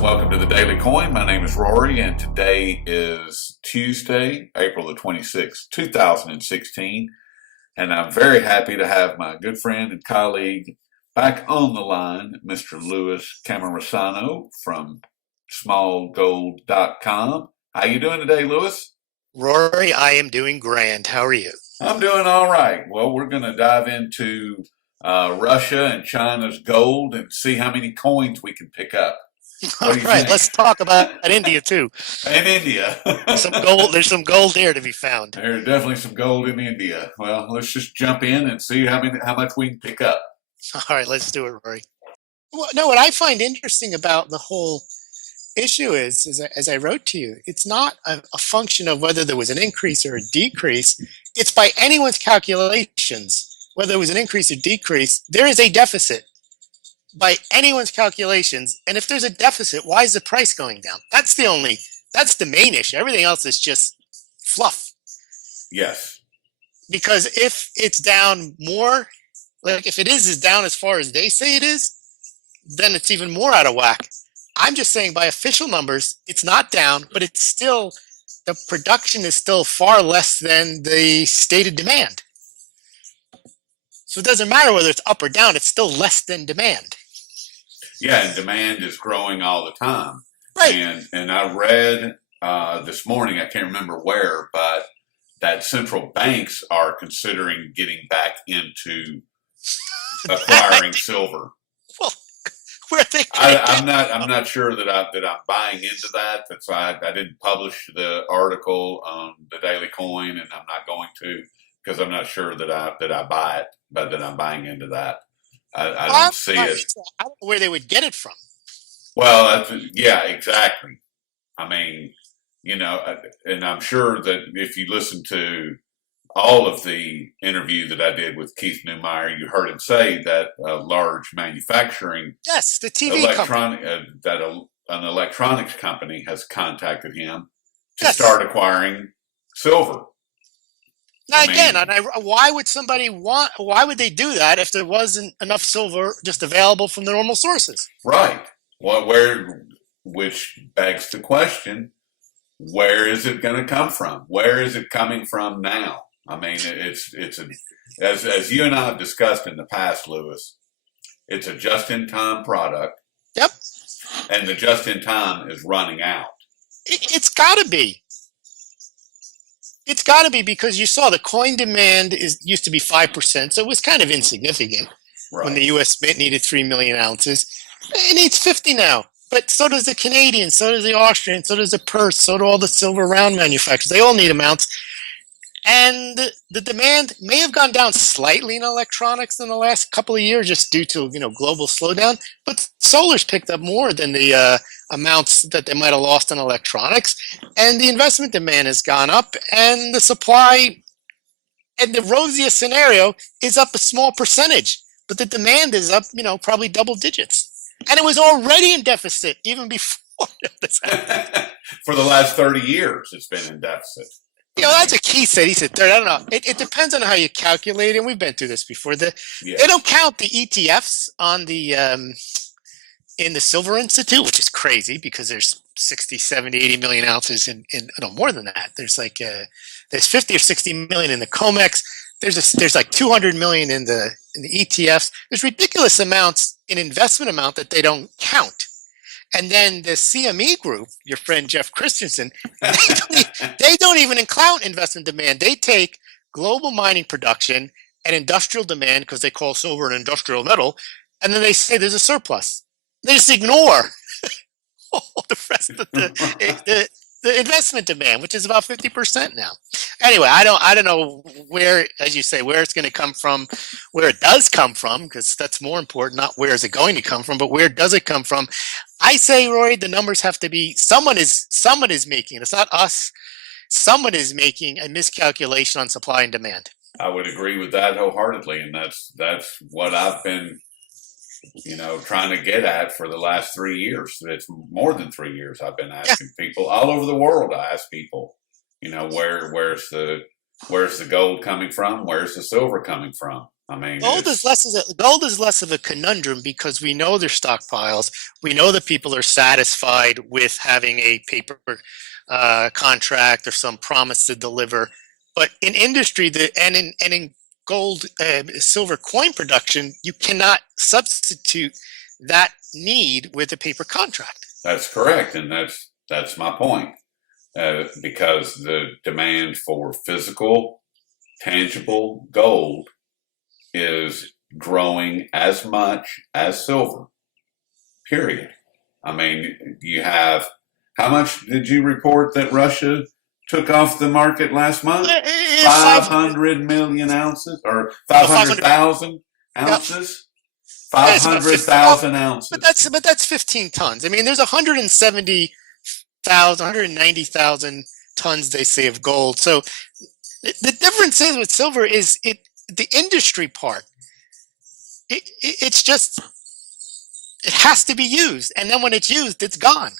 Welcome to the Daily Coin. My name is Rory, and today is Tuesday, April the 26th, 2016. And I'm very happy to have my good friend and colleague back on the line, Mr. Louis Cammorsano from smallgold.com. How you doing today, Louis? Rory, I am doing grand. How are you? I'm doing all right. Well, we're going to dive into Russia and China's gold and see how many coins we can pick up. What All do you right, think? let's talk about India too. In India. Some gold. There's some gold there to be found. There's definitely some gold in India. Well, let's just jump in and see how much we can pick up. All right, let's do it, Rory. Well, no, what I find interesting about the whole issue is, as I wrote to you, it's not a function of whether there was an increase or a decrease. It's by anyone's calculations, whether it was an increase or decrease, there is a deficit by anyone's calculations. And if there's a deficit, why is the price going down? That's the main issue. Everything else is just fluff. Yes. Because if it's down more, like if it is down as far as they say it is, then it's even more out of whack. I'm just saying by official numbers, it's not down, but it's still, the production is still far less than the stated demand. So it doesn't matter whether it's up or down, it's still less than demand. Yeah, and demand is growing all the time. Right. And I read this morning, I can't remember where, but that central banks are considering getting back into acquiring silver. Well, where they I'm not sure that I'm buying into that. That's why I didn't publish the article on the Daily Coin, and I'm not going to, because I'm not sure that I buy it, but that I'm buying into that. I don't see it. I don't know where they would get it from. Well, yeah, exactly. I mean, and I'm sure that if you listen to all of the interview that I did with Keith Neumeyer, you heard him say that a large manufacturing Yes, the TV company. An electronics company has contacted him to Yes. start acquiring silver. Now again, why would they do that if there wasn't enough silver just available from the normal sources? Right. Well, which begs the question, where is it going to come from? Where is it coming from now? I mean, as you and I have discussed in the past, Louis, it's a just-in-time product. Yep. And the just-in-time is running out. It's got to be. It's got to be, because you saw the coin demand used to be 5%, so it was kind of insignificant when the U.S. Mint needed 3 million ounces. It needs 50 now, but so does the Canadian, so does the Austrian, so does the Perth, so do all the silver round manufacturers. They all need amounts. And the demand may have gone down slightly in electronics in the last couple of years just due to global slowdown, but solar's picked up more than the amounts that they might have lost in electronics, and the investment demand has gone up, and the supply, and the rosiest scenario, is up a small percentage, but the demand is up probably double digits, and it was already in deficit even before this happened. For the last 30 years it's been in deficit. That's what Keith said. He said, I don't know. It depends on how you calculate it. And we've been through this before. They don't count the ETFs on the in the Silver Institute, which is crazy because there's 60, 70, 80 million ounces in no, more than that. There's there's 50 or 60 million in the COMEX. There's like 200 million in the ETFs. There's ridiculous amounts in investment amount that they don't count. And then the CME group, your friend Jeff Christensen, they don't even include investment demand. They take global mining production and industrial demand, because they call silver an industrial metal, and then they say there's a surplus. They just ignore all the rest of the investment demand, which is about 50% now. Anyway, I don't know where, as you say, where it's going to come from, where it does come from, because that's more important, not where is it going to come from, but where does it come from? I say, Roy, the numbers have to be, someone is making, it's not us, someone is making a miscalculation on supply and demand. I would agree with that wholeheartedly, and that's what I've been trying to get at for the last 3 years. It's more than 3 years I've been asking people all over the world. I ask people, where's the gold coming from? Where's the silver coming from? I mean, Gold is less of a conundrum because we know there's stockpiles. We know that people are satisfied with having a paper contract or some promise to deliver. But in industry, in gold, silver coin production, you cannot substitute that need with a paper contract. that's correct, and that's my point. Because the demand for physical, tangible gold is growing as much as silver, period. I mean, you have, how much did you report that Russia took off the market last month? 500 million ounces or 500,000 ounces? 500,000 ounces. But that's 15 tons. I mean, there's 170,000, 190,000 tons, they say, of gold. So the difference is with silver is the industry part. It's just, it has to be used, and then when it's used, it's gone.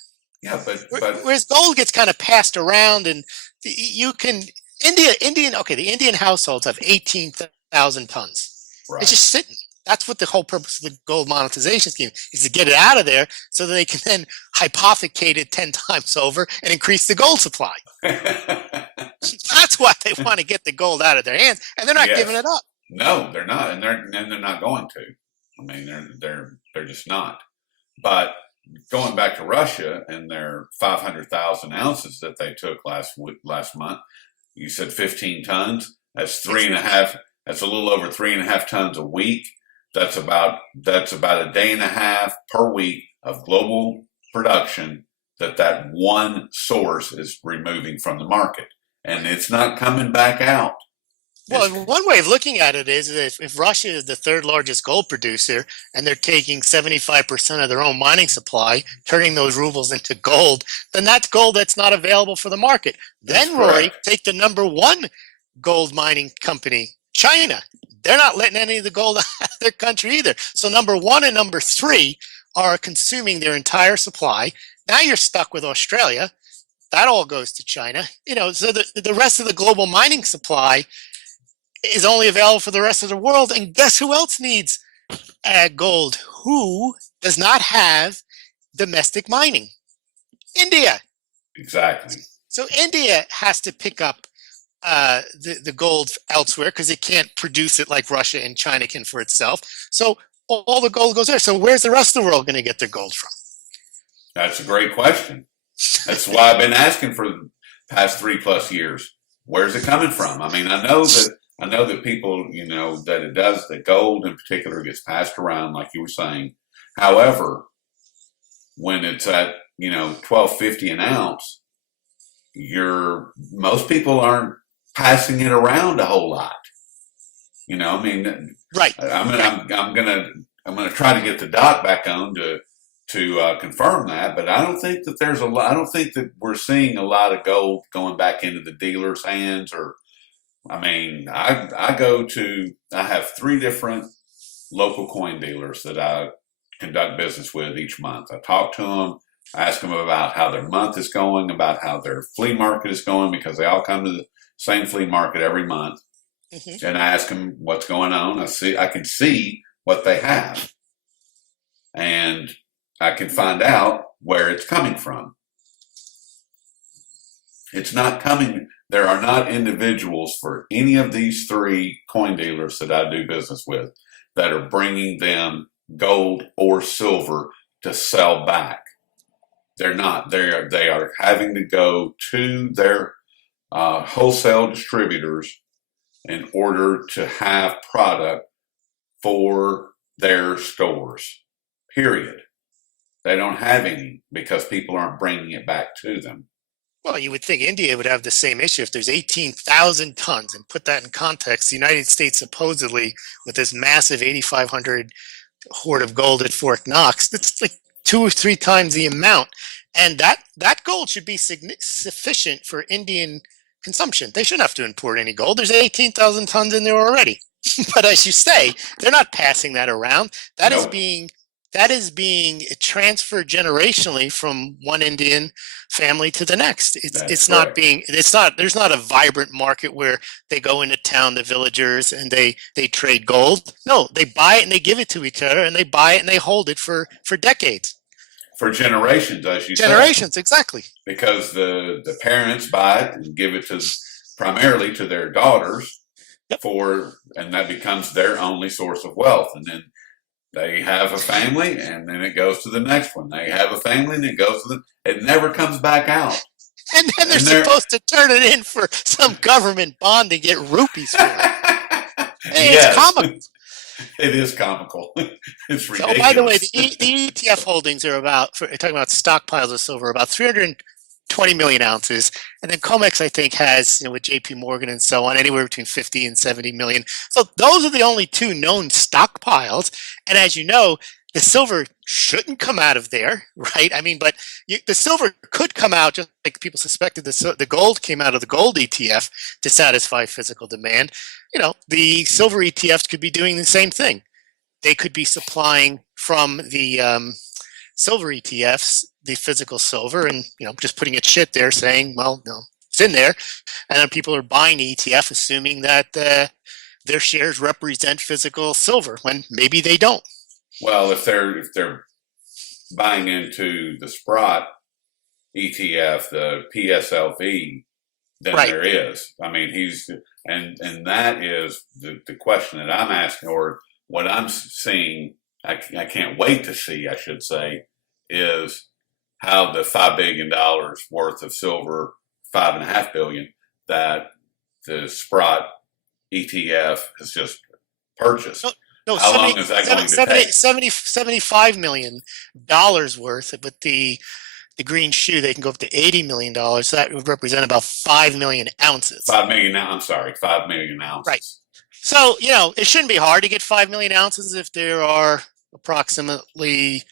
Yeah, but whereas gold gets kind of passed around, and you can the Indian households have 18,000 tons. right. It's just sitting. That's what the whole purpose of the gold monetization scheme is, to get it out of there so that they can then hypothecate it 10 times over and increase the gold supply. That's why they want to get the gold out of their hands, and they're not giving it up. No, they're not, and they're not going to. I mean, they're just not. But going back to Russia and their 500,000 ounces that they took last month, you said 15 tons. That's 3.5. That's a little over 3.5 tons a week. That's about a day and a half per week of global production that one source is removing from the market, and it's not coming back out. Well, one way of looking at it is if Russia is the third largest gold producer and they're taking 75% of their own mining supply, turning those rubles into gold, then that's gold that's not available for the market. Then, Rory, take the number one gold mining company, China. They're not letting any of the gold out of their country either. So number one and number three are consuming their entire supply. Now you're stuck with Australia. That all goes to China. So the rest of the global mining supply is only available for the rest of the world. And guess who else needs gold? Who does not have domestic mining? India. Exactly. So India has to pick up the gold elsewhere because it can't produce it like Russia and China can for itself. So all the gold goes there. So where's the rest of the world going to get their gold from? That's a great question. That's why I've been asking for the past 3+ years. Where's it coming from? I mean, I know that people, that gold in particular gets passed around, like you were saying. However, when it's at, $12.50 an ounce, most people aren't passing it around a whole lot. Right. I'm gonna try to get the doc back on to confirm that, but I don't think that there's a lot. I don't think that we're seeing a lot of gold going back into the dealers' hands. I have 3 different local coin dealers that I conduct business with each month. I talk to them, ask them about how their month is going, about how their flea market is going, because they all come to the same flea market every month. Mm-hmm. And I ask them what's going on. I can see what they have, and I can find out where it's coming from. It's not coming. There are not individuals for any of these 3 coin dealers that I do business with that are bringing them gold or silver to sell back. They're not. They are having to go to their wholesale distributors in order to have product for their stores, period. They don't have any because people aren't bringing it back to them. Well, you would think India would have the same issue if there's 18,000 tons. And put that in context, the United States supposedly, with this massive 8,500 hoard of gold at Fort Knox, that's like 2 or 3 times the amount. And that gold should be sufficient for Indian consumption. They shouldn't have to import any gold. There's 18,000 tons in there already. But as you say, they're not passing that around. That is being that is being transferred generationally from one Indian family to the next. That's It's not correct. being it's not there's not a vibrant market where they go into town, the villagers, and they trade gold. No, they buy it and they give it to each other, and they buy it and they hold it for decades, For generations, as you say, generations. Exactly. because the parents buy it and give it to primarily to their daughters Yep. and that becomes their only source of wealth. And then they have a family, and then it goes to the next one. They have a family, and it goes to it never comes back out. And then they're And they're supposed to turn it in for some government bond and get rupees for it. Hey, it's yes, comical. it is comical. It's So, by the way, ridiculous. the ETF holdings are about, talking about stockpiles of silver, about 320 million ounces. And then COMEX, I think, has, with JP Morgan and so on, anywhere between 50 and 70 million. So those are the only two known stockpiles. And as you know, the silver shouldn't come out of there, right? I mean, but the silver could come out just like people suspected. The gold came out of the gold ETF to satisfy physical demand. The silver ETFs could be doing the same thing. They could be supplying from the silver ETFs the physical silver, and just putting a chit there saying, well, no, it's in there, and then people are buying the ETF assuming that their shares represent physical silver when maybe they don't. Well, if they're buying into the Sprott ETF, the PSLV, then Right. there is. I mean, and that is the question that I'm asking, or what I'm seeing. I can't wait to see, I should say, is how the $5 billion worth of silver, 5.5 billion, that the Sprott ETF has just purchased. No, How long is that going to take? $75 million worth, but the green shoe, they can go up to $80 million. So that would represent about 5 million ounces. 5 million. I'm sorry, 5 million ounces. Right. So, it shouldn't be hard to get 5 million ounces if there are approximately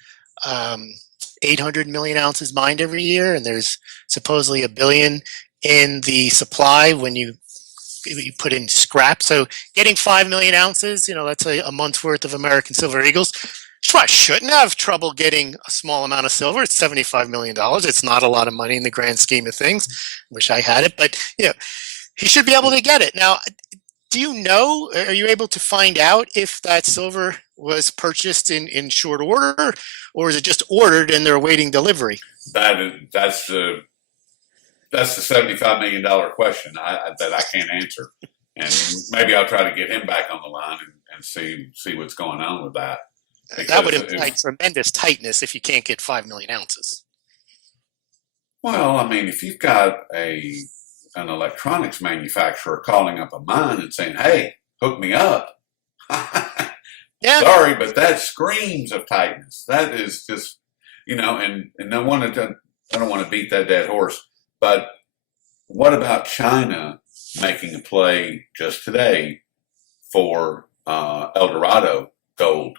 800 million ounces mined every year, and there's supposedly a billion in the supply when you put in scrap. So getting 5 million ounces, that's a month's worth of American Silver Eagles. Shouldn't have trouble getting a small amount of silver. It's $75 million. It's not a lot of money in the grand scheme of things. Wish I had it, but he should be able to get it. Now, are you able to find out if that silver was purchased in short order, or is it just ordered and they're awaiting delivery? That's the $75 million question that I can't answer, and maybe I'll try to get him back on the line and see what's going on with that. That would imply tremendous tightness if you can't get 5 million ounces. Well, I mean, if you've got an electronics manufacturer calling up a mine and saying, "Hey, hook me up," Yeah. sorry, but that screams of tightness. That is just, and I don't want to beat that dead horse, but what about China making a play just today for El Dorado gold?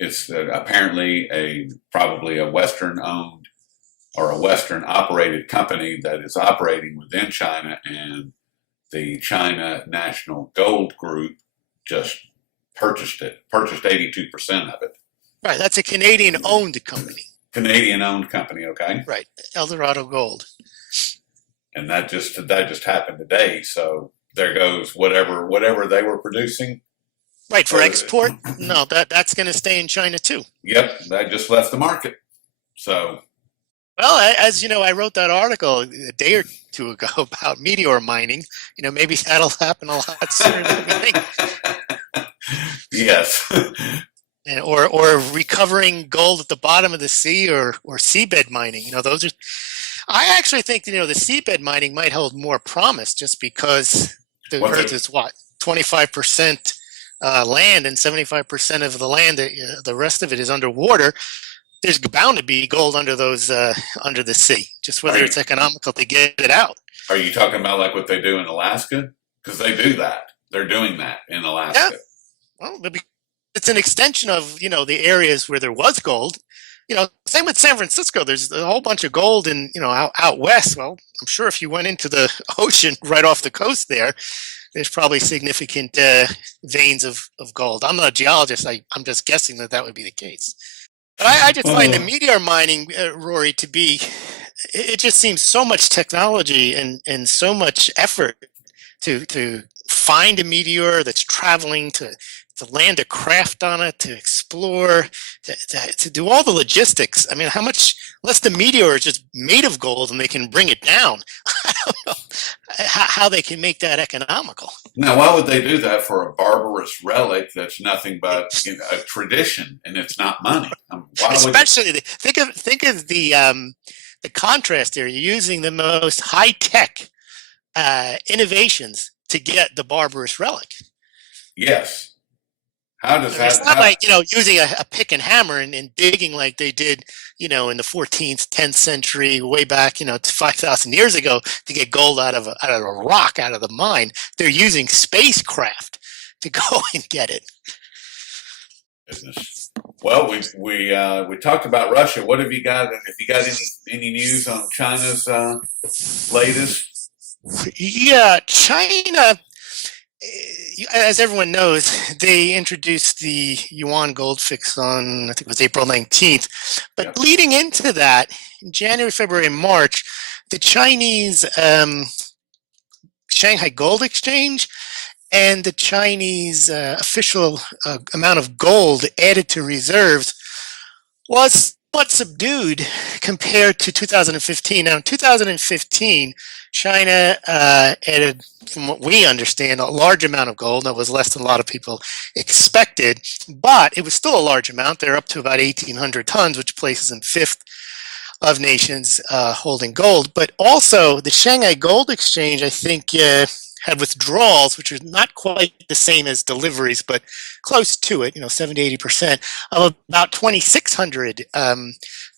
It's apparently probably a Western owned or a Western operated company that is operating within China, and the China National Gold Group just purchased 82% of it. Right, that's a Canadian owned company. Canadian owned company, okay? Right, El Dorado Gold. And that just happened today, so there goes whatever they were producing. Right, for export? No, that's going to stay in China too. Yep, that just left the market. So, well, as you know, I wrote that article a day or two ago about meteor mining. Maybe that'll happen a lot sooner than we think. Yes. or recovering gold at the bottom of the sea, or seabed mining. Those are. I actually think the seabed mining might hold more promise, just because the Earth is 25% land, and 75% of the land, the rest of it is underwater. There's bound to be gold under those under the sea. Just whether it's economical to get it out. Are you talking about like what they do in Alaska? Because they do that. They're doing that in Alaska. Yeah. Well, it's an extension of the areas where there was gold. Same with San Francisco. There's a whole bunch of gold in out west. Well, I'm sure if you went into the ocean right off the coast there, there's probably significant veins of gold. I'm not a geologist. I'm just guessing that that would be the case. But I just find the Oh, meteor mining, Rory, to be, it just seems so much technology and so much effort to find a meteor that's traveling, to land a craft on it, to explore, to do all the logistics. I mean, how much less the meteor is just made of gold and they can bring it down? I don't know how they can make that economical. now, why would they do that for a barbarous relic that's nothing but a tradition and it's not money? Why would they? Especially think of the contrast there. You're using the most high tech innovations to get the barbarous relic. Yes. How I does mean, it's that? not How, like using a pick and hammer and digging like they did in the 14th, 10th century, way back 5,000 years ago to get gold out of a rock out of the mine. They're using spacecraft to go and get it. business. Well, we talked about Russia. What have you got? Have you got any news on China's latest? Yeah, China, as everyone knows, they introduced the yuan gold fix on, I think it was April 19th. But Yep. leading into that, in January, February, and March, the Chinese Shanghai Gold Exchange and the Chinese official amount of gold added to reserves was somewhat subdued compared to 2015. Now, in 2015, China added, from what we understand, a large amount of gold. That was less than a lot of people expected, but it was still a large amount. They're up to about 1,800 tons, which places them fifth of nations holding gold. But also, the Shanghai Gold Exchange, I think, had withdrawals, which are not quite the same as deliveries, but close to it, 70, 80% of about 2,600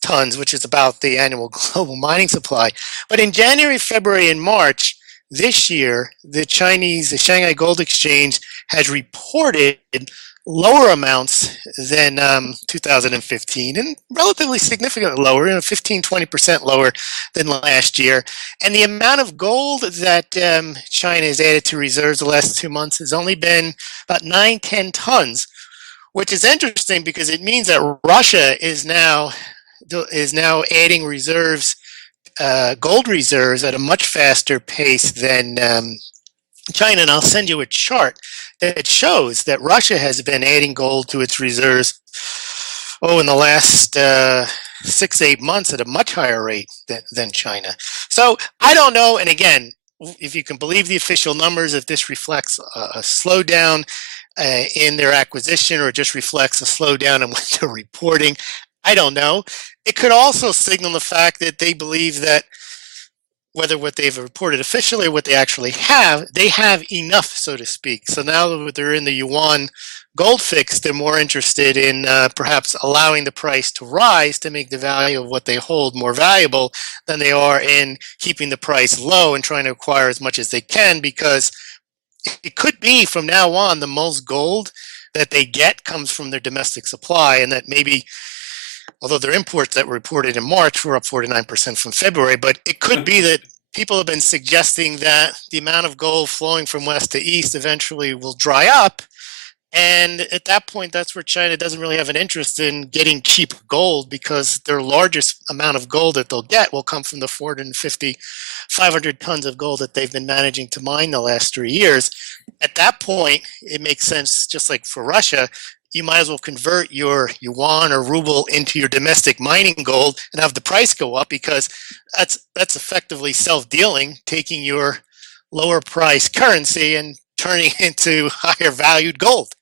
tons, which is about the annual global mining supply. But in January, February, and March this year, the Shanghai Gold Exchange has reported lower amounts than 2015 and relatively significantly lower, 15, 20% lower than last year. And the amount of gold that China has added to reserves the last 2 months has only been about 9, 10 tons, which is interesting because it means that Russia is now adding reserves, gold reserves, at a much faster pace than China. And I'll send you a chart that shows that Russia has been adding gold to its reserves, in the last 6, 8 months at a much higher rate than China. So I don't know. And again, if you can believe the official numbers, if this reflects a slowdown in their acquisition or just reflects a slowdown in what they're reporting, I don't know. It could also signal the fact that they believe that whether what they've reported officially or what they actually have, they have enough, so to speak. So now that they're in the yuan gold fix, they're more interested in perhaps allowing the price to rise to make the value of what they hold more valuable than they are in keeping the price low and trying to acquire as much as they can, because it could be from now on the most gold that they get comes from their domestic supply, and that maybe, although their imports that were reported in March were up 49% from February, but it could be that people have been suggesting that the amount of gold flowing from west to east eventually will dry up. And at that point, that's where China doesn't really have an interest in getting cheap gold, because their largest amount of gold that they'll get will come from the 450, 500 tons of gold that they've been managing to mine the last 3 years. At that point, it makes sense, just like for Russia, you might as well convert your yuan or ruble into your domestic mining gold and have the price go up, because that's effectively self-dealing, taking your lower price currency and turning it into higher valued gold.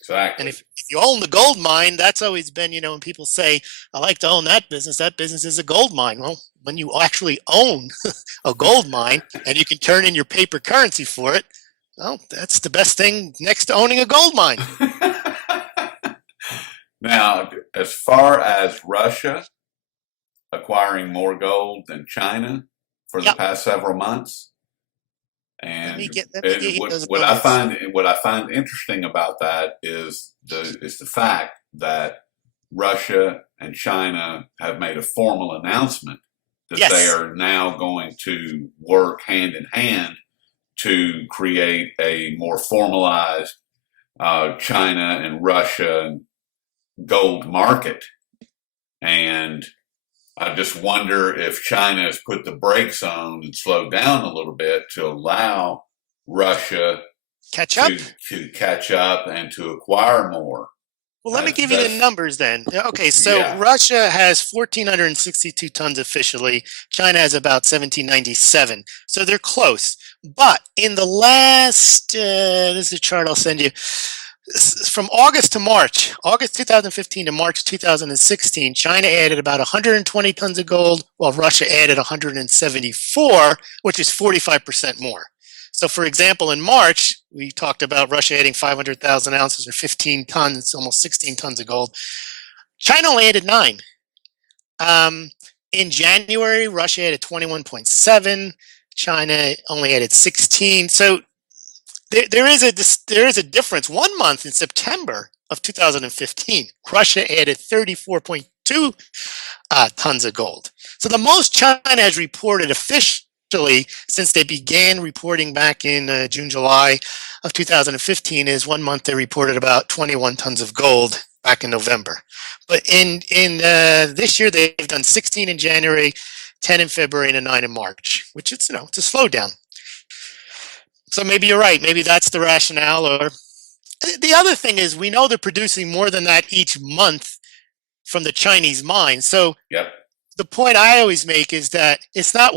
Exactly. And if you own the gold mine, that's always been, when people say, I like to own that business is a gold mine. Well, when you actually own a gold mine and you can turn in your paper currency for it, well, that's the best thing next to owning a gold mine. Now, as far as Russia acquiring more gold than China for the Yep. past several months, Let me and get you those what numbers. I find interesting about that is the fact that Russia and China have made a formal announcement that they Yes. are now going to work hand in hand to create a more formalized China and Russia gold market. And I just wonder if China has put the brakes on and slowed down a little bit to allow Russia Catch up? to catch up and to acquire more. Well, let me give you the numbers then. Okay, so Yeah. Russia has 1,462 tons officially. China has about 1,797. So they're close. But in the last, this is a chart I'll send you. From August to March, August 2015 to March 2016, China added about 120 tons of gold, while Russia added 174, which is 45% more. So, for example, in March, we talked about Russia adding 500,000 ounces or 15 tons, almost 16 tons of gold. China only added 9. In January, Russia added 21.7. China only added 16. So there is a difference. 1 month in September of 2015, Russia added 34.2 tons of gold. So the most China has reported officially since they began reporting back in June, July of 2015 is 1 month they reported about 21 tons of gold back in November. But in this year they've done 16 in January, 10 in February, and 9 in March, which it's a slowdown. So maybe you're right. Maybe that's the rationale. Or the other thing is we know they're producing more than that each month from the Chinese mine. So the point I always make is that it's not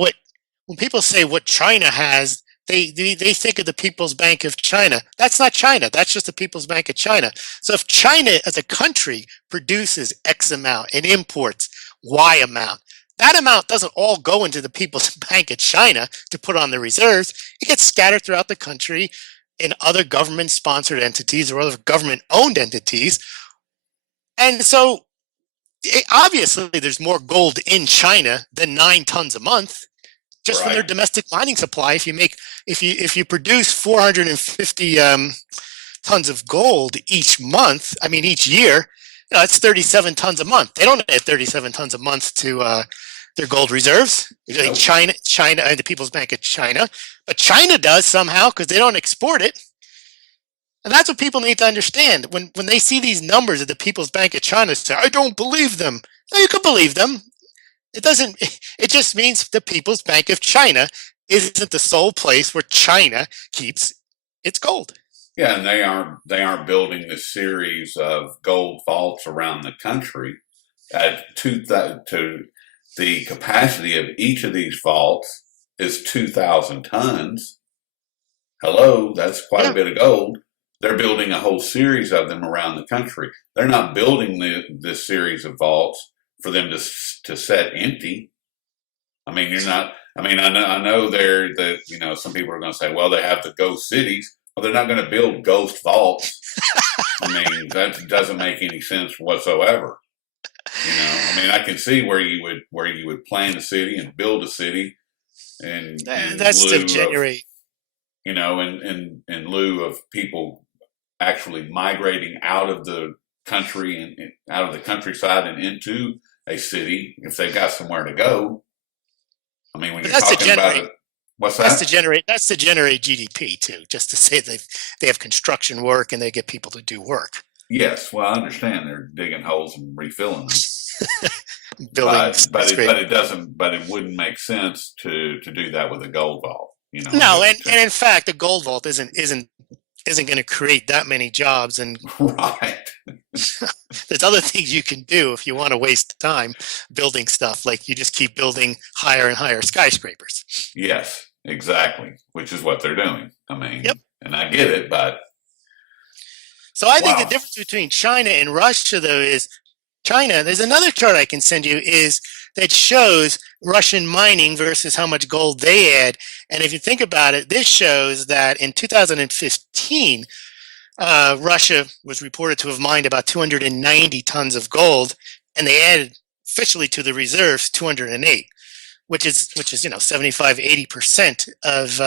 when people say what China has, they think of the People's Bank of China. That's not China. That's just the People's Bank of China. So if China as a country produces X amount and imports Y amount, that amount doesn't all go into the People's Bank of China to put on the reserves. It gets scattered throughout the country in other government-sponsored entities or other government-owned entities. And so obviously there's more gold in China than 9 tons a month. Just from their domestic mining supply, if you produce 450 tons of gold each year, that's 37 tons a month. They don't add 37 tons a month to their gold reserves. Nope. China, and the People's Bank of China, but China does somehow because they don't export it. And that's what people need to understand. When they see these numbers at the People's Bank of China, say, I don't believe them. No, you can believe them. It just means the People's Bank of China isn't the sole place where China keeps its gold. Yeah, and they aren't building this series of gold vaults around the country to the capacity of each of these vaults is 2,000 tons. Hello, that's quite a bit of gold. They're building a whole series of them around the country. They're not building this series of vaults for them to set empty. I mean, you're not. I mean, I know some people are going to say, well, they have the ghost cities. Well, they're not going to build ghost vaults. I mean, that doesn't make any sense whatsoever. I mean, I can see where you would plan a city and build a city, and that's to generate. In lieu of people actually migrating out of the country and out of the countryside and into a city if they've got somewhere to go. I mean, when you're talking about it, what's that? That's to generate GDP too, just to say they have construction work and they get people to do work. Yes, well, I understand they're digging holes and refilling them. but it wouldn't make sense to do that with a gold vault. No, and in fact, the gold vault isn't going to create that many jobs, and right. There's other things you can do if you want to waste time building stuff, like you just keep building higher and higher skyscrapers. Yes, exactly, which is what they're doing. I mean, and I get it, but so I think the difference between China and Russia, though, is China. There's another chart I can send you that shows Russian mining versus how much gold they add. And if you think about it, this shows that in 2015, Russia was reported to have mined about 290 tons of gold, and they added officially to the reserves 208, which is 75-80% of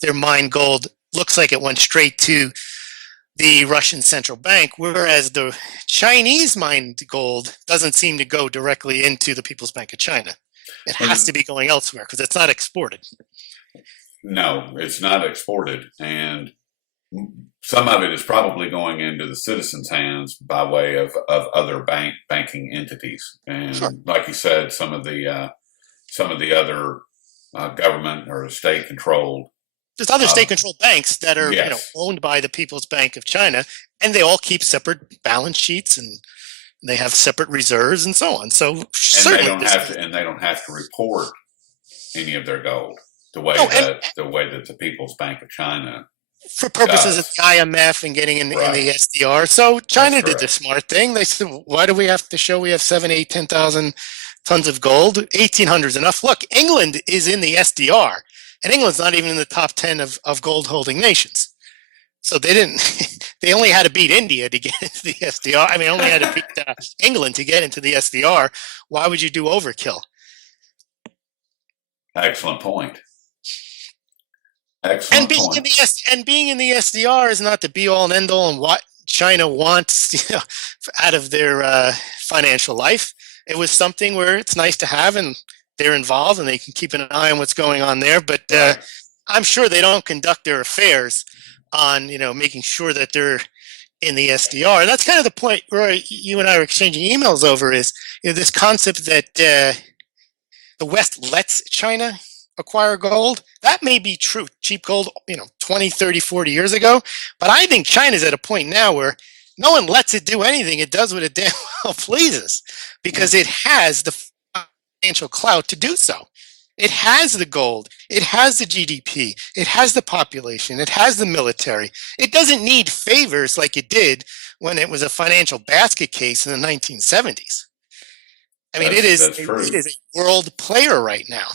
their mined gold looks like it went straight to the Russian central bank, whereas the Chinese mined gold doesn't seem to go directly into the People's Bank of China. It has to be going elsewhere because it's not exported. No, it's not exported, and some of it is probably going into the citizens' hands by way of other banking entities. Sure. And like you said, some of the other government or state controlled. There's other Uh, state-controlled banks that are, yes, owned by the People's Bank of China, and they all keep separate balance sheets and they have separate reserves and so on. So and certainly, they don't have to report any of their gold no, and the way that the People's Bank of China for purposes of does. the IMF and getting in Right. the SDR. So That's China did the correct. smart thing. They said, why do we have to show we have 7, 8, 10,000 tons of gold? 1,800 is enough. Look, England is in the SDR, and England's not even in the top 10 of gold holding nations. So they didn't. They only had to beat India to get into the SDR. I mean, only had to beat England to get into the SDR. Why would you do overkill? Excellent point. And Excellent being in point. the SDR is not the be all and end all and what China wants, out of their financial life. It was something where it's nice to have, and they're involved, and they can keep an eye on what's going on there. But Right. I'm sure they don't conduct their affairs on making sure that they're in the SDR. And that's kind of the point, Roy. You and I are exchanging emails over is this concept that the West lets China acquire gold. That may be true, cheap gold, 20, 30, 40 years ago. But I think China's at a point now where no one lets it do anything. It does what it damn well pleases because it has the financial clout to do so. It has the gold. It has the GDP. It has the population. It has the military. It doesn't need favors like it did when it was a financial basket case in the 1970s. I mean, That's it true. is a world player right now.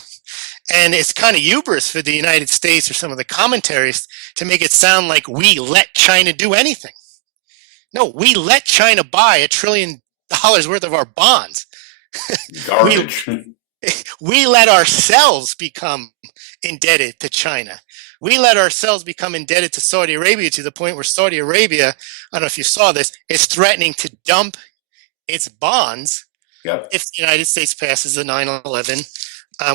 And it's kind of hubris for the United States or some of the commentaries to make it sound like we let China do anything. No, we let China buy $1 trillion worth of our bonds. we Garbage. we let ourselves become indebted to China. We let ourselves become indebted to Saudi Arabia to the point where Saudi Arabia, I don't know if you saw this, is threatening to dump its bonds Yep. if the United States passes the 9/11.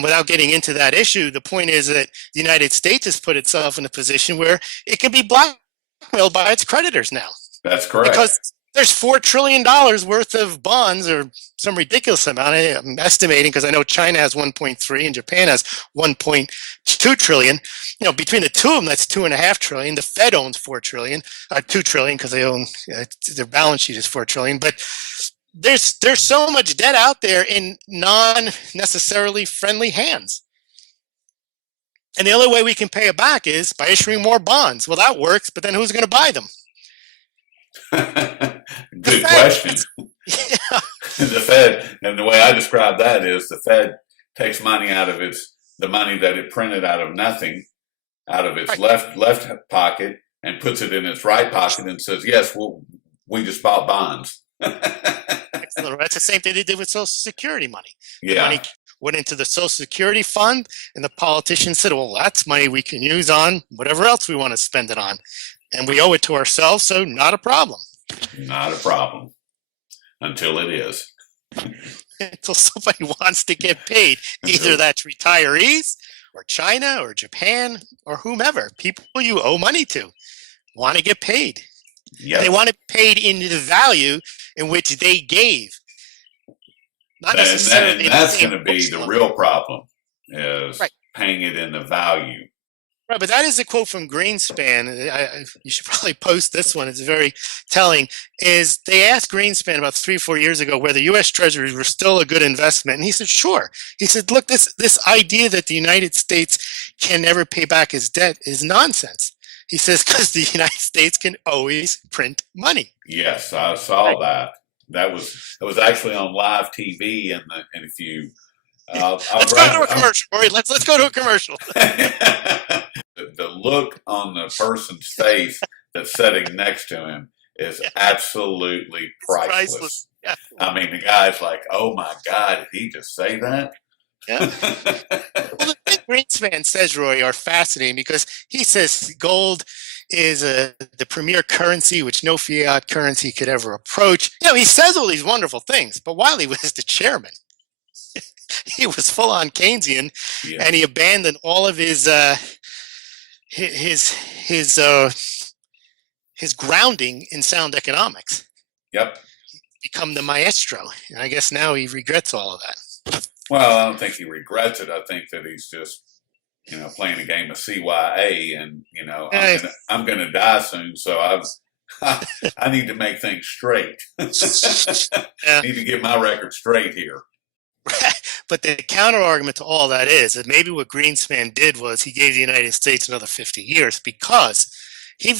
Without getting into that issue, the point is that the United States has put itself in a position where it can be blackmailed by its creditors now That's correct. because there's $4 trillion worth of bonds or some ridiculous amount. I'm estimating because I know China has 1.3 and Japan has 1.2 trillion. Between the two of them, that's 2.5 trillion. The Fed owns 4 trillion, 2 trillion because they own their balance sheet is 4 trillion. But there's so much debt out there in non necessarily friendly hands. And the only way we can pay it back is by issuing more bonds. Well, that works, but then who's going to buy them? Good question. Yeah. The Fed, and the way I describe that is the Fed takes money out of the money that it printed out of nothing, out of its Right. left pocket, and puts it in its right pocket and says, "Yes, we just bought bonds." That's the same thing they did with Social Security money. The Yeah, money went into the Social Security fund, and the politicians said, well, that's money we can use on whatever else we want to spend it on. And we owe it to ourselves, so not a problem. not a problem until it is. Until somebody wants to get paid. Either that's retirees, or China, or Japan, or whomever. People you owe money to want to get paid. Yep. And they want it paid in the value in which they gave. Not necessarily. And that's going to be the real problem is right. paying it in the value. Right, but that is a quote from Greenspan. You should probably post this one. It's very telling. Is they asked Greenspan about 3-4 years ago whether U.S. Treasuries were still a good investment, and he said, "Sure." He said, "Look, this idea that the United States can never pay back its debt is nonsense." He says because the United States can always print money. Yes, I saw right. that. That was actually on live TV, and if you let's go to a commercial, Rory. Let's go to a commercial. The look on the person's face that's sitting next to him is absolutely priceless. Yeah. I mean, the guy's like, "Oh my God, did he just say that?" Yeah. Well, the thing Greenspan says, Roy, are fascinating because he says gold is the premier currency which no fiat currency could ever approach. He says all these wonderful things, but while he was the chairman, he was full on Keynesian, Yeah. and he abandoned all of his his grounding in sound economics. Yep. Become the maestro. And I guess now he regrets all of that. Well, I don't think he regrets it. I think that he's just, playing a game of CYA, and I'm gonna die soon, so I need to make things straight. Need to get my record straight here. But the counter argument to all that is that maybe what Greenspan did was he gave the United States another 50 years because he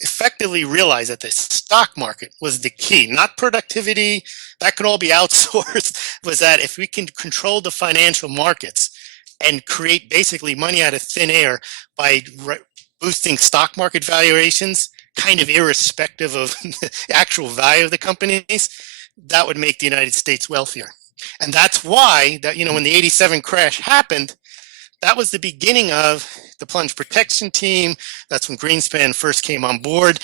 effectively realized that the stock market was the key, not productivity. That could all be outsourced. Was that if we can control the financial markets and create basically money out of thin air by boosting stock market valuations, kind of irrespective of the actual value of the companies, that would make the United States wealthier. And that's why that, when the 87 crash happened, that was the beginning of the plunge protection team. That's when Greenspan first came on board.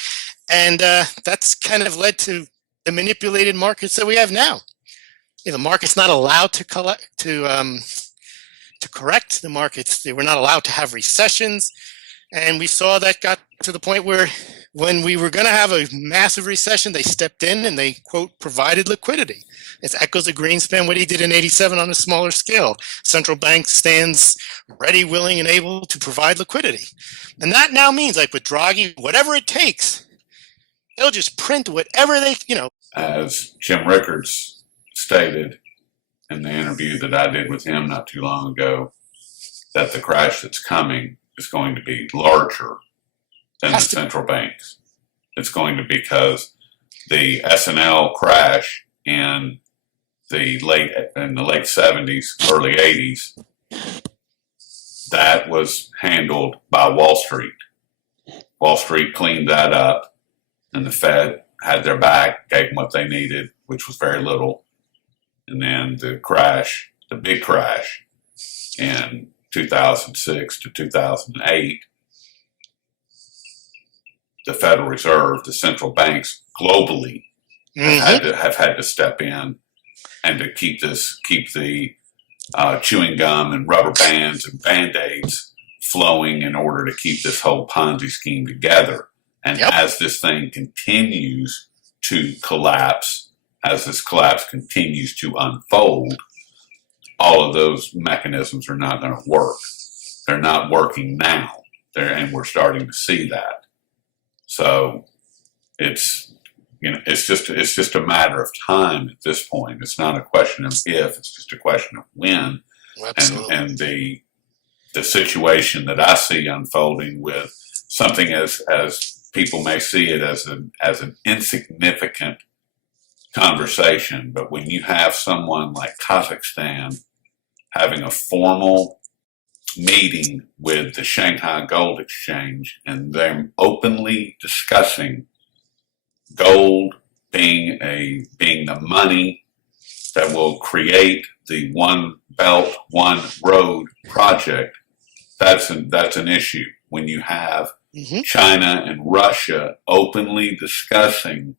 And that's kind of led to the manipulated markets that we have now. The market's not allowed to correct the markets. They were not allowed to have recessions. And we saw that got to the point where when we were going to have a massive recession, they stepped in and they, quote, provided liquidity. It echoes of Greenspan, what he did in 87 on a smaller scale. Central bank stands ready, willing, and able to provide liquidity. And that now means, like with Draghi, whatever it takes, they'll just print whatever they. As Jim Rickards stated in the interview that I did with him not too long ago, that the crash that's coming is going to be larger than the central banks. It's going to, because the S&L crash in the late 70s, early 80s, that was handled by Wall Street. Wall Street cleaned that up, and the Fed had their back, gave them what they needed, which was very little. And then the crash, the big crash in 2006 to 2008, the Federal Reserve, the central banks globally have had to step in and to keep the chewing gum and rubber bands and Band-Aids flowing in order to keep this whole Ponzi scheme together. And as this thing continues to collapse, as this collapse continues to unfold, all of those mechanisms are not going to work. They're not working now, and we're starting to see that. So it's just a matter of time at this point. It's not a question of if; it's just a question of when. Absolutely. And the situation that I see unfolding with something as people may see it as an insignificant conversation, but when you have someone like Kazakhstan having a formal meeting with the Shanghai Gold Exchange and them openly discussing gold being the money that will create the One Belt, One Road project, that's an issue. When you have China and Russia openly discussing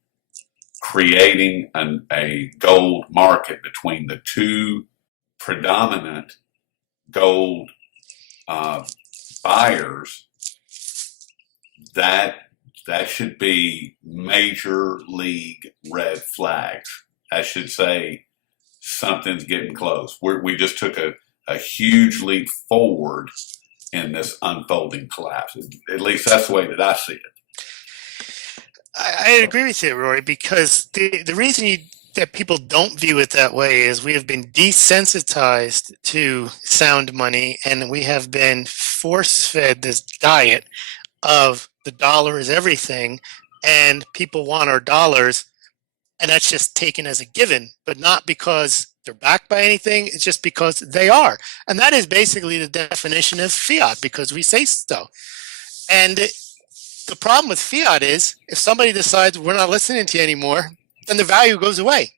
creating a gold market between the two predominant gold buyers, that should be major league red flags. I should say something's getting close. We just took a huge leap forward in this unfolding collapse. At least that's the way that I see it. I agree with you, Rory, because the reason that people don't view it that way is we have been desensitized to sound money, and we have been force-fed this diet of the dollar is everything, and people want our dollars, and that's just taken as a given, but not because they're backed by anything. It's just because they are. And that is basically the definition of fiat, because we say so. And the problem with fiat is if somebody decides we're not listening to you anymore, then the value goes away.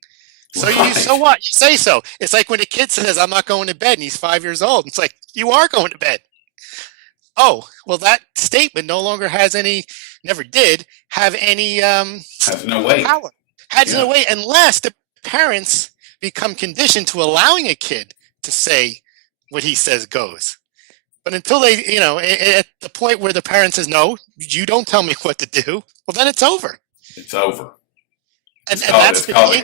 So so what? You say so. It's like when a kid says, I'm not going to bed, and he's 5 years old. It's like, you are going to bed. Oh, well, that statement no longer has any, never did have any has no weight. Power. Has no weight unless the parents become conditioned to allowing a kid to say what he says goes. But until they, at the point where the parent says, no, you don't tell me what to do, well, then it's over. It's over. And that's the danger.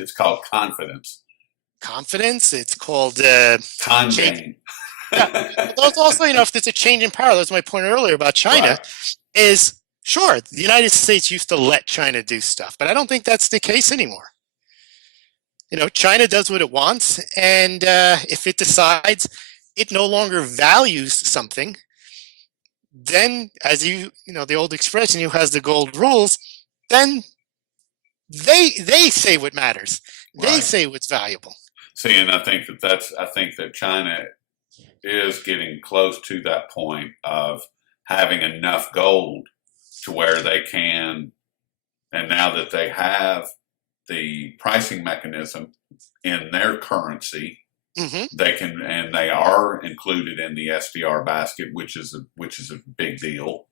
It's called confidence. Confidence. It's called Time change. gain. Yeah. But also, if there's a change in power, that's my point earlier about China, Right. is sure, the United States used to let China do stuff, but I don't think that's the case anymore. China does what it wants, and if it decides it no longer values something, then, as the old expression, who has the gold rules, then they say what matters. They Right. say what's valuable. See, and I think that China is getting close to that point of having enough gold to where they can, and now that they have the pricing mechanism in their currency, they can, and they are included in the SDR basket, which is a big deal.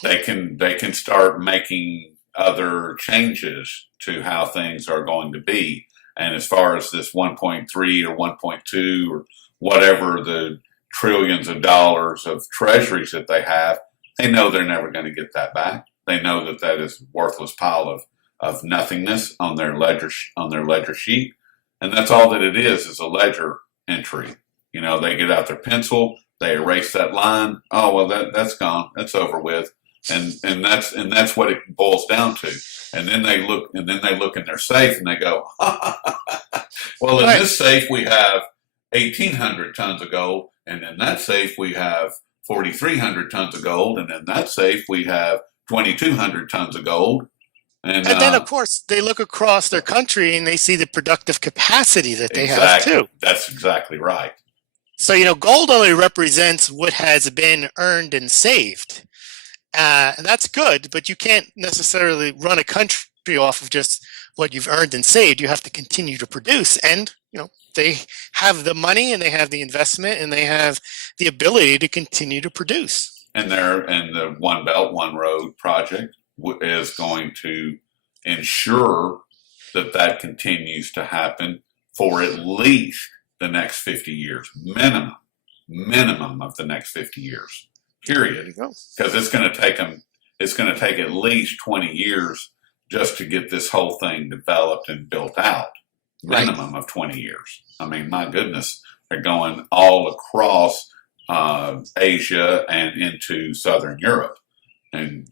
They can start making other changes to how things are going to be. And as far as this 1.3 or 1.2 or whatever the trillions of dollars of treasuries that they have, they know they're never going to get that back. They know that is a worthless pile of nothingness on their ledger sheet, and that's all that it is a ledger entry. They get out their pencil, they erase that line. Oh well, that's gone. That's over with, and that's what it boils down to. And then they look in their safe and they go, well, in this safe we have 1,800 tons of gold, and in that safe we have 4,300 tons of gold, and in that safe we have 2,200 tons of gold. And then, of course, they look across their country and they see the productive capacity that they have, too. That's exactly right. So, gold only represents what has been earned and saved. And that's good, but you can't necessarily run a country off of just what you've earned and saved. You have to continue to produce. And, they have the money and they have the investment and they have the ability to continue to produce. And the One Belt, One Road project is going to ensure that continues to happen for at least the next 50 years, minimum of the next 50 years, period. Because it's going to take at least 20 years just to get this whole thing developed and built out. Minimum of 20 years. I mean, my goodness, they're going all across Asia and into Southern Europe, and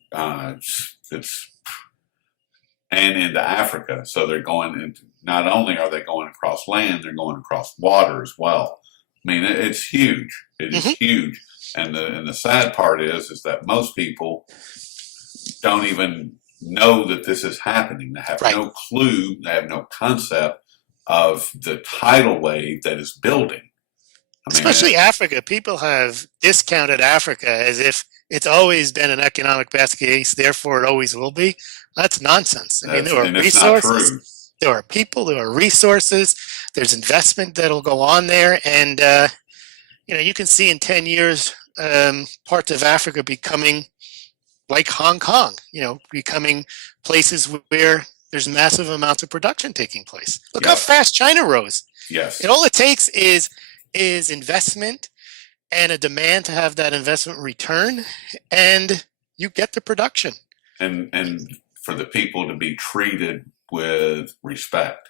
into Africa. So they're going into, not only are they going across land, they're going across water as well. I mean, it's huge. It is huge. And the sad part is that most people don't even know that this is happening. They have no clue. They have no concept of the tidal wave that is building. Especially Africa. People have discounted Africa as if it's always been an economic basket case, therefore it always will be. That's nonsense. I mean, there are resources, there are people, there are resources, there's investment that'll go on there, and you can see in 10 years parts of Africa becoming like Hong Kong, becoming places where there's massive amounts of production taking place. Look how fast China rose. Yes. And all it takes is investment and a demand to have that investment return, and you get the production. And for the people to be treated with respect.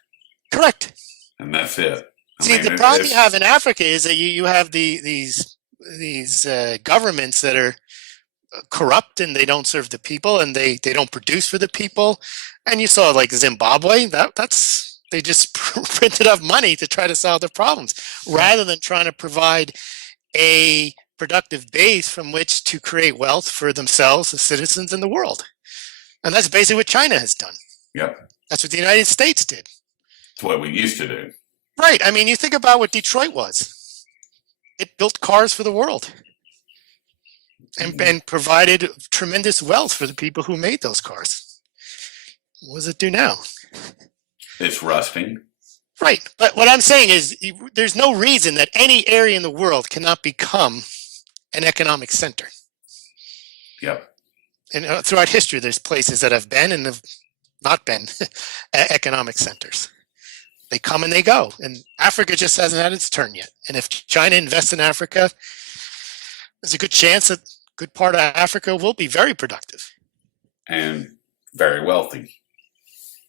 Correct. And that's it. The problem you have in Africa is that you have these governments that are corrupt and they don't serve the people and they don't produce for the people. And you saw like Zimbabwe, that's they just printed up money to try to solve their problems rather than trying to provide a productive base from which to create wealth for themselves, the citizens, in the world. And that's basically what China has done. Yep. That's what the United States did. It's what we used to do. Right. I mean, you think about what Detroit was. It built cars for the world and provided tremendous wealth for the people who made those cars. What does it do now? It's rusting. Right. But what I'm saying is there's no reason that any area in the world cannot become an economic center. Yep. And throughout history, there's places that have been and have not been economic centers. They come and they go. And Africa just hasn't had its turn yet. And if China invests in Africa, There's a good chance that a good part of Africa will be very productive. And very wealthy.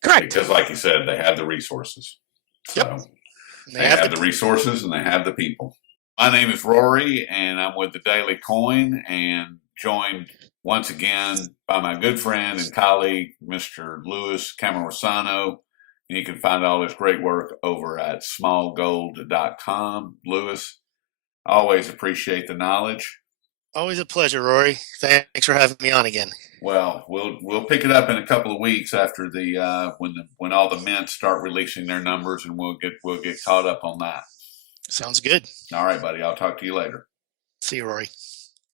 Correct. Because like you said, they have the resources. So Yep. they have the resources and they have the people. My name is Rory, and I'm with the Daily Coin, and joined once again by my good friend and colleague, Mr. Louis Cammorsano. And you can find all his great work over at smallgold.com. Louis, I always appreciate the knowledge. Always a pleasure, Rory. Thanks for having me on again. Well, we'll pick it up in a couple of weeks after the when all the mints start releasing their numbers, and we'll get caught up on that. Sounds good. All right, buddy. I'll talk to you later. See you, Rory.